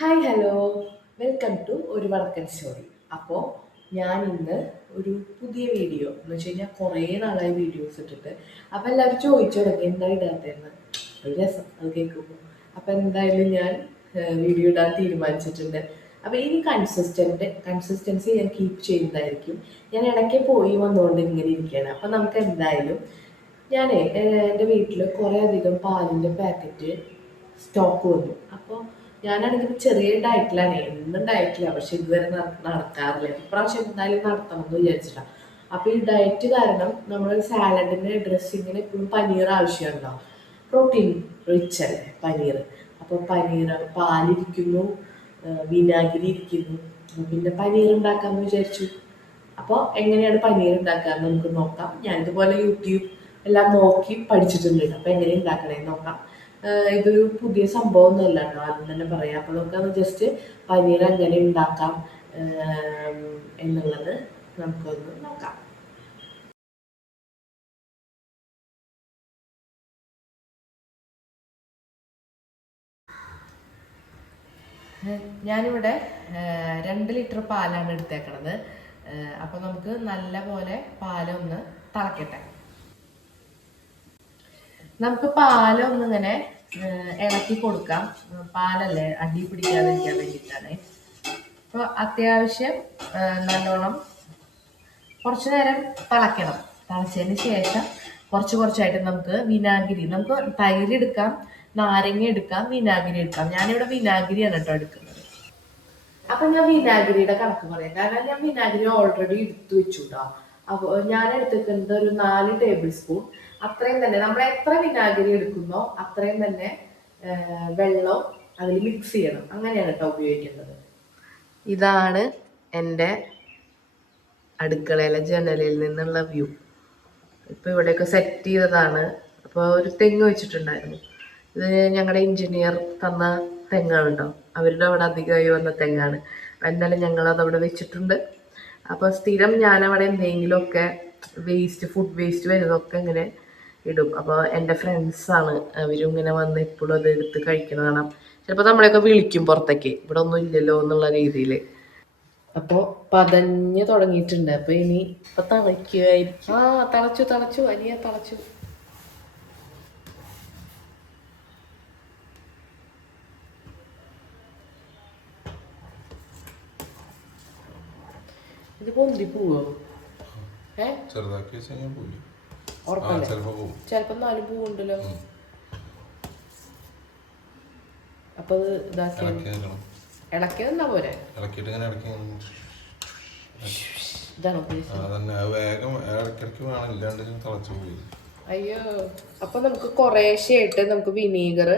Hi hello welcome to ഒരു വടക്കൻ story. അപ്പോൾ ഞാൻ ഇന്ന് ഒരു പുതിയ വീഡിയോ എന്ന് വെച്ച് കഴിഞ്ഞാൽ കുറേ നാളായി വീഡിയോസ് ഇട്ടിട്ട്. അപ്പോൾ എല്ലാവരും ചോദിച്ചു തുടങ്ങി എന്താ ഇടാത്തതെന്ന്. ഒരു രസം അത് കേൾക്കുമ്പോൾ. അപ്പോൾ എന്തായാലും ഞാൻ വീഡിയോ ഇടാൻ തീരുമാനിച്ചിട്ടുണ്ട്. അപ്പോൾ ഇനി കൺസിസ്റ്റൻസി ഞാൻ കീപ്പ് ചെയ്യുന്നതായിരിക്കും. ഞാൻ ഇടയ്ക്ക് പോയി വന്നുകൊണ്ട് ഇങ്ങനെ ഇരിക്കുകയാണ്. അപ്പോൾ നമുക്ക് എന്തായാലും ഞാൻ എൻ്റെ വീട്ടിൽ കുറേ അധികം പാലിൻ്റെ പാക്കറ്റ് സ്റ്റോക്ക് വന്നു. അപ്പോൾ ഞാനാണെങ്കിൽ ചെറിയ ഡയറ്റിലാണ്, എന്നും ഡയറ്റിലാണ്, പക്ഷെ ഇതുവരെ നടക്കാറില്ല. ഇപ്രാവശ്യം എന്തായാലും നടത്തണം എന്ന് വിചാരിച്ചിട്ടാണ്. അപ്പോൾ ഈ ഡയറ്റ് കാരണം നമ്മൾ സാലഡിന് ഡ്രസ്സിങ്ങിന് എപ്പോഴും പനീർ ആവശ്യമുണ്ടാവും. പ്രോട്ടീൻ റിച്ച് അല്ലേ പനീർ. അപ്പോൾ പനീർ പാലിരിക്കുന്നു, വിനാഗിരി ഇരിക്കുന്നു. പിന്നെ പനീർ ഉണ്ടാക്കാമെന്ന് വിചാരിച്ചു. അപ്പോൾ എങ്ങനെയാണ് പനീർ ഉണ്ടാക്കാമെന്ന് നമുക്ക് നോക്കാം. ഞാനിതുപോലെ യൂട്യൂബ് എല്ലാം നോക്കി പഠിച്ചിട്ടുണ്ട്. അപ്പോൾ എങ്ങനെ ഉണ്ടാക്കണേന്ന് നോക്കാം. ഇതൊരു പുതിയ സംഭവമൊന്നുമല്ല കേട്ടോ, ആദ്യം തന്നെ പറയാം. അപ്പോൾ നമുക്കത് ജസ്റ്റ് പനീർ എങ്ങനെ ഉണ്ടാക്കാം എന്നുള്ളത് നമുക്കൊന്ന് നോക്കാം. ഞാനിവിടെ 2 ലിറ്റർ പാലാണ് എടുത്തേക്കണത്. അപ്പോൾ നമുക്ക് നല്ല പോലെ പാലൊന്ന് തിളക്കട്ടെ. നമുക്ക് പാലൊന്നിങ്ങനെ ഇളക്കി കൊടുക്കാം. പാലല്ലേ അടി പിടിക്കാതിരിക്കാൻ വേണ്ടിയിട്ടാണ്. അപ്പോൾ അത്യാവശ്യം നല്ലോണം കുറച്ച് നേരം തിളയ്ക്കണം. തിളച്ചതിന് ശേഷം കുറച്ചായിട്ട് നമുക്ക് വിനാഗിരി, നമുക്ക് തൈര് എടുക്കാം, നാരങ്ങ എടുക്കാം, വിനാഗിരി എടുക്കാം. ഞാനിവിടെ വിനാഗിരിയാണ് കേട്ടോ എടുക്കുന്നത്. അപ്പൊ ഞാൻ വിനാഗിരിയുടെ കണക്ക് പറയാം. കാരണം ഞാൻ വിനാഗിരി ഓൾറെഡി എടുത്തു വെച്ചു കേട്ടോ. അപ്പോൾ ഞാൻ എടുത്തിരിക്കുന്നത് ഒരു 4 ടേബിൾ സ്പൂൺ. അത്രയും തന്നെ നമ്മൾ എത്ര വിനാഗിരി എടുക്കുന്നോ അത്രയും തന്നെ വെള്ളം അതിൽ മിക്സ് ചെയ്യണം. അങ്ങനെയാണ് കേട്ടോ ഉപയോഗിക്കുന്നത്. ഇതാണ് എൻ്റെ അടുക്കളയിലെ ജനലിൽ നിന്നുള്ള വ്യൂ. ഇപ്പോൾ ഇവിടെയൊക്കെ സെറ്റ് ചെയ്തതാണ്. അപ്പോൾ ഒരു തെങ്ങ് വെച്ചിട്ടുണ്ടായിരുന്നു. ഇത് ഞങ്ങളുടെ എഞ്ചിനീയർ തന്ന തെങ്ങാണ് കേട്ടോ. അവരുടെ അവിടെ അധികമായി വന്ന തെങ്ങാണ്. എന്നാലും ഞങ്ങളത് അവിടെ വെച്ചിട്ടുണ്ട്. അപ്പോൾ സ്ഥിരം ഞാനവിടെ എന്തെങ്കിലുമൊക്കെ ഫുഡ് വേസ്റ്റ് വരുന്നതൊക്കെ ഇങ്ങനെ ഇടും. അപ്പോൾ എൻ്റെ ഫ്രണ്ട്സാണ്, അവരും ഇങ്ങനെ വന്ന് എപ്പോഴും അത് എടുത്ത് കഴിക്കണം കാണാം. ചിലപ്പോൾ നമ്മളെയൊക്കെ വിളിക്കും പുറത്തേക്ക്, ഇവിടെ ഒന്നും ഇല്ലല്ലോ എന്നുള്ള രീതിയിൽ. അപ്പോൾ പതഞ്ഞ് തുടങ്ങിയിട്ടുണ്ട്. അപ്പോൾ ഇനി ഇപ്പം തിളയ്ക്കുമായിരിക്കും. തിളച്ചു അനിയ തിളച്ചു. ഇത് പൊന്തി പോവോ? ഉറപ്പല്ലേ? ചിലപ്പോ 4 പൂവുണ്ടല്ലോ. അപ്പൊ അത് ഇതാക്കി ഇളക്കിയത് എന്നാ പോരെ? ഇതാണോ അയ്യോ. അപ്പൊ നമുക്ക് കുറേശ്ശെയായിട്ട് നമുക്ക് വിനീഗർ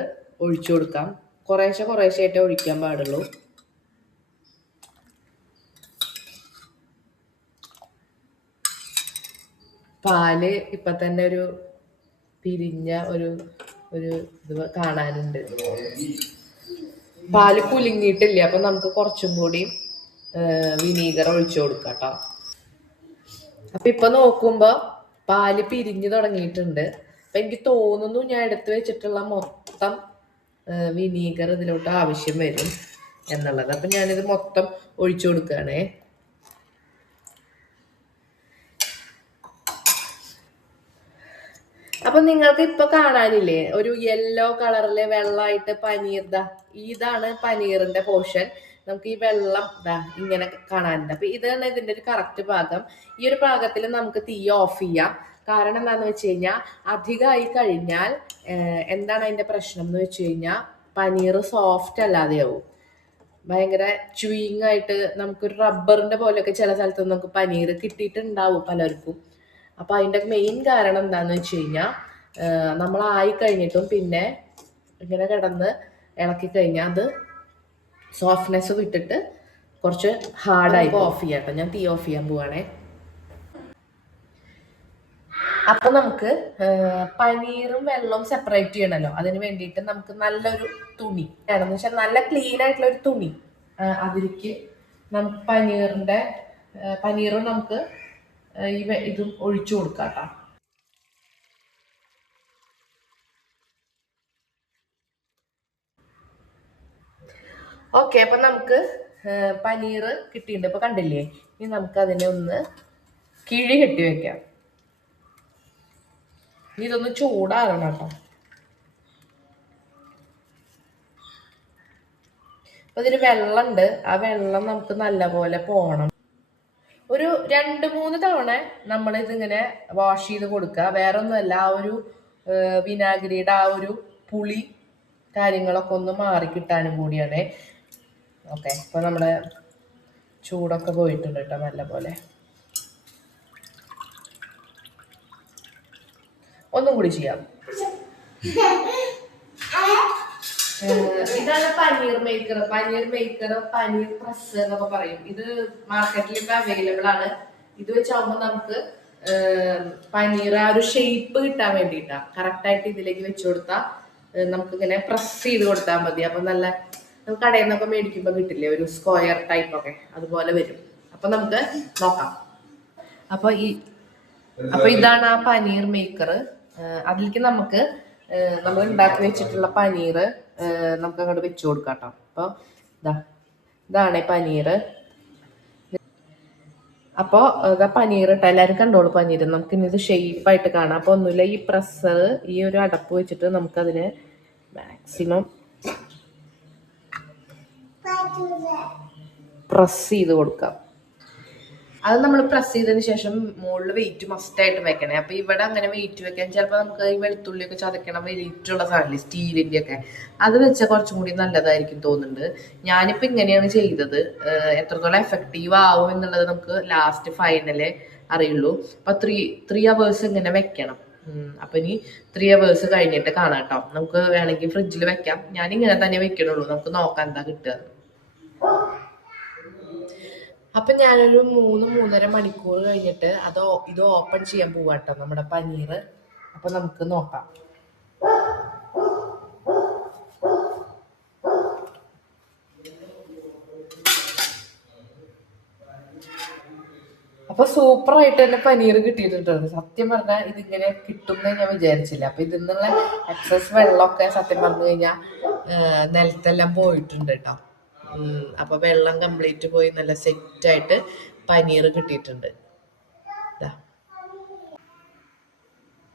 ഒഴിച്ചു കൊടുക്കാം. കുറേശ്ശെയായിട്ടേ ഒഴിക്കാൻ പാടുള്ളൂ. പാല് ഇപ്പൊ തന്നെ ഒരു പിരിഞ്ഞ ഒരു ഇത് കാണാനുണ്ട്. പാല് കുലുങ്ങിയിട്ടില്ല. അപ്പൊ നമുക്ക് കുറച്ചും കൂടി വിനീഗർ ഒഴിച്ചു കൊടുക്കാം കേട്ടോ. അപ്പൊ ഇപ്പൊ നോക്കുമ്പോ പാല് പിരിഞ്ഞു തുടങ്ങിയിട്ടുണ്ട്. അപ്പൊ എനിക്ക് തോന്നുന്നു ഞാൻ എടുത്തു വെച്ചിട്ടുള്ള മൊത്തം വിനീഗർ ഇതിലോട്ട് ആവശ്യം വരും എന്നുള്ളത്. അപ്പൊ ഞാനിത് മൊത്തം ഒഴിച്ചു കൊടുക്കുകയാണേ. അപ്പൊ നിങ്ങൾക്ക് ഇപ്പൊ കാണാനില്ലേ ഒരു യെല്ലോ കളറിലെ വെള്ളമായിട്ട് പനീർ? ഇതാണ് പനീറിന്റെ പോർഷൻ. നമുക്ക് ഈ വെള്ളം ഇങ്ങനെ കാണാനുണ്ട്. അപ്പൊ ഇതാണ് ഇതിന്റെ ഒരു കറക്റ്റ് പാകം. ഈ ഒരു പാകത്തിൽ നമുക്ക് തീ ഓഫ് ചെയ്യാം. കാരണം എന്താന്ന് വെച്ച് കഴിഞ്ഞാൽ അധികമായി കഴിഞ്ഞാൽ എന്താണ് അതിന്റെ പ്രശ്നം എന്ന് വെച്ച് കഴിഞ്ഞാൽ പനീർ സോഫ്റ്റ് അല്ലാതെയാവും. ഭയങ്കര ചുയിങ് ആയിട്ട് നമുക്കൊരു റബ്ബറിന്റെ പോലെയൊക്കെ ചില സ്ഥലത്ത് നമുക്ക് പനീർ കിട്ടിയിട്ടുണ്ടാവും പലർക്കും. അപ്പൊ അതിന്റെ മെയിൻ കാരണം എന്താന്ന് വെച്ച് കഴിഞ്ഞാൽ നമ്മളായി കഴിഞ്ഞിട്ടും പിന്നെ ഇങ്ങനെ കിടന്ന് ഇളക്കി കഴിഞ്ഞാൽ അത് സോഫ്റ്റ്നെസ് വിട്ടിട്ട് കുറച്ച് ഹാർഡായി. ഓഫ് ചെയ്യാട്ടോ, ഞാൻ തീ ഓഫ് ചെയ്യാൻ പോവാണേ. അപ്പൊ നമുക്ക് പനീറും വെള്ളവും സെപ്പറേറ്റ് ചെയ്യണല്ലോ. അതിന് വേണ്ടിയിട്ട് നമുക്ക് നല്ലൊരു തുണി വേണമെന്ന് വെച്ചാൽ നല്ല ക്ലീൻ ആയിട്ടുള്ള ഒരു തുണി, അതിലേക്ക് നമുക്ക് പനീറും നമുക്ക് ഇതും ഒഴിച്ചു കൊടുക്കാം കേട്ടോ. ഓക്കെ, അപ്പൊ നമുക്ക് പനീർ കിട്ടിയിട്ടുണ്ട്. ഇപ്പൊ കണ്ടില്ലേ? ഇനി നമുക്ക് അതിനെ ഒന്ന് കിഴി കെട്ടി വെക്കാം. ഇനി ഇതൊന്ന് ചൂടാകണം കേട്ടോ. അപ്പൊ ഇതിന് വെള്ളമുണ്ട്, ആ വെള്ളം നമുക്ക് നല്ലപോലെ പോകണം. ഒരു 2-3 തവണ നമ്മൾ ഇതിങ്ങനെ വാഷ് ചെയ്ത് കൊടുക്കുക. വേറെ ഒന്നുമല്ല, ആ ഒരു വിനാഗിരിയുടെ ആ ഒരു പുളി കാര്യങ്ങളൊക്കെ ഒന്ന് മാറി കിട്ടാനും കൂടിയാണ്. ഓക്കെ, ഇപ്പൊ നമ്മുടെ ചൂടൊക്കെ പോയിട്ടുണ്ട് കേട്ടോ നല്ലപോലെ. ഒന്നും കൂടി ചെയ്യാം. ഇതാണ് പനീർ മേക്കർ. പനീർ പ്രസ് എന്നൊക്കെ പറയും. ഇത് മാർക്കറ്റിൽ ഇപ്പൊ അവൈലബിൾ ആണ്. ഇത് വെച്ചാകുമ്പോ നമുക്ക് പനീർ ആ ഒരു ഷേപ്പ് കിട്ടാൻ വേണ്ടിയിട്ടാ. കറക്റ്റ് ആയിട്ട് ഇതിലേക്ക് വെച്ചു കൊടുത്താൽ നമുക്ക് ഇങ്ങനെ പ്രസ് ചെയ്ത് കൊടുത്താൽ മതി. അപ്പൊ നല്ല നമുക്ക് കടയിൽ നിന്നൊക്കെ മേടിക്കുമ്പോ കിട്ടില്ലേ ഒരു സ്ക്വയർ ടൈപ്പ് ഒക്കെ, അതുപോലെ വരും. അപ്പൊ നമുക്ക് നോക്കാം. അപ്പൊ ഇതാണ് ആ പനീർ മേക്കർ. അതിലേക്ക് നമുക്ക് നമ്മൾ ഉണ്ടാക്കി വെച്ചിട്ടുള്ള പനീർ നമുക്ക് അങ്ങോട്ട് വെച്ചു കൊടുക്കാം കേട്ടോ. അപ്പോൾ ഇതാണ് പനീർ. അപ്പോൾ ഇതാ പനീർ ഇട്ടോ. എല്ലാവരും കണ്ടോളൂ പനീർ. നമുക്ക് ഇനി ഇത് ഷേപ്പായിട്ട് കാണാം. അപ്പോൾ ഒന്നുമില്ല, ഈ പ്രസ്സർ ഈ ഒരു അടപ്പ് വെച്ചിട്ട് നമുക്കതിനെ മാക്സിമം പ്രസ് ചെയ്ത് കൊടുക്കാം. അത് നമ്മൾ പ്രസ് ചെയ്തതിന് ശേഷം മുകളിൽ വെയിറ്റ് മസ്റ്റായിട്ട് വെക്കണേ. അപ്പൊ ഇവിടെ അങ്ങനെ വെയിറ്റ് വെക്കാൻ ചിലപ്പോൾ നമുക്ക് ഈ വെളുത്തുള്ളിയൊക്കെ ചതക്കണം വെയിറ്റുള്ള സാധനമില്ലേ സ്റ്റീലിൻ്റെ ഒക്കെ, അത് വെച്ചാൽ കുറച്ചും കൂടി നല്ലതായിരിക്കും തോന്നുന്നുണ്ട്. ഞാനിപ്പോൾ ഇങ്ങനെയാണ് ചെയ്തത്. എത്രത്തോളം എഫക്റ്റീവ് ആവും എന്നുള്ളത് നമുക്ക് ലാസ്റ്റ് ഫൈനലേ അറിയുള്ളൂ. അപ്പൊ 3 hours ഇങ്ങനെ വെക്കണം. അപ്പൊ ഇനി 3 hours കഴിഞ്ഞിട്ട് കാണാം കേട്ടോ. നമുക്ക് വേണമെങ്കിൽ ഫ്രിഡ്ജിൽ വെക്കാം. ഞാനിങ്ങനെ തന്നെ വെക്കണുള്ളൂ. നമുക്ക് നോക്കാം എന്താ കിട്ടുക. അപ്പൊ ഞാനൊരു 3-3.5 മണിക്കൂർ കഴിഞ്ഞിട്ട് ഇത് ഓപ്പൺ ചെയ്യാൻ പോവാട്ടോ നമ്മുടെ പനീർ. അപ്പൊ നമുക്ക് നോക്കാം. അപ്പൊ സൂപ്പറായിട്ട് തന്നെ പനീർ കിട്ടിയിട്ടുണ്ട്. സത്യം പറഞ്ഞാൽ ഇതിങ്ങനെ കിട്ടുമെന്ന് ഞാൻ വിചാരിച്ചില്ല. അപ്പൊ ഇതിൽ നിന്നുള്ള എക്സസ് വെള്ളമൊക്കെ സത്യം പറഞ്ഞു കഴിഞ്ഞാൽ നിലത്തെല്ലാം പോയിട്ടുണ്ട് കേട്ടോ. അപ്പൊ വെള്ളം കംപ്ലീറ്റ് പോയി നല്ല സെറ്റായിട്ട് പനീർ കിട്ടിയിട്ടുണ്ട്.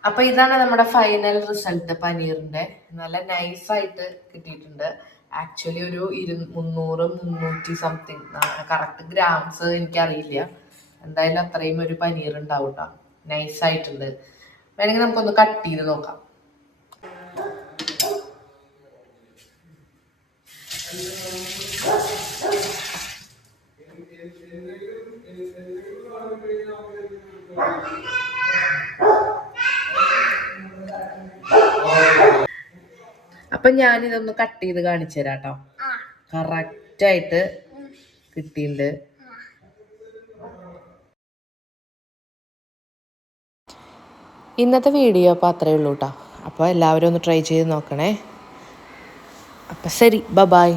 അപ്പൊ ഇതാണ് നമ്മുടെ ഫൈനൽ റിസൾട്ട്. പനീറിന്റെ നല്ല നൈസായിട്ട് കിട്ടിയിട്ടുണ്ട്. ആക്ച്വലി ഒരു 300-300 സംതിങ് കറക്റ്റ് ഗ്രാംസ് എനിക്കറിയില്ല. എന്തായാലും അത്രയും ഒരു പനീർ ഉണ്ടാവും കേട്ടോ. നൈസായിട്ടുണ്ട്. വേണമെങ്കിൽ നമുക്കൊന്ന് കട്ട് ചെയ്ത് നോക്കാം. അപ്പൊ ഞാനിതൊന്ന് കട്ട് ചെയ്ത് കാണിച്ചു തരാം കേട്ടോ. കറക്റ്റായിട്ട് കിട്ടിയിട്ടുണ്ട്. ഇന്നത്തെ വീഡിയോ അപ്പോൾ അത്രയേ ഉള്ളൂ കേട്ടോ. അപ്പോൾ എല്ലാവരും ഒന്ന് ട്രൈ ചെയ്ത് നോക്കണേ. അപ്പം ശരി, ബൈ.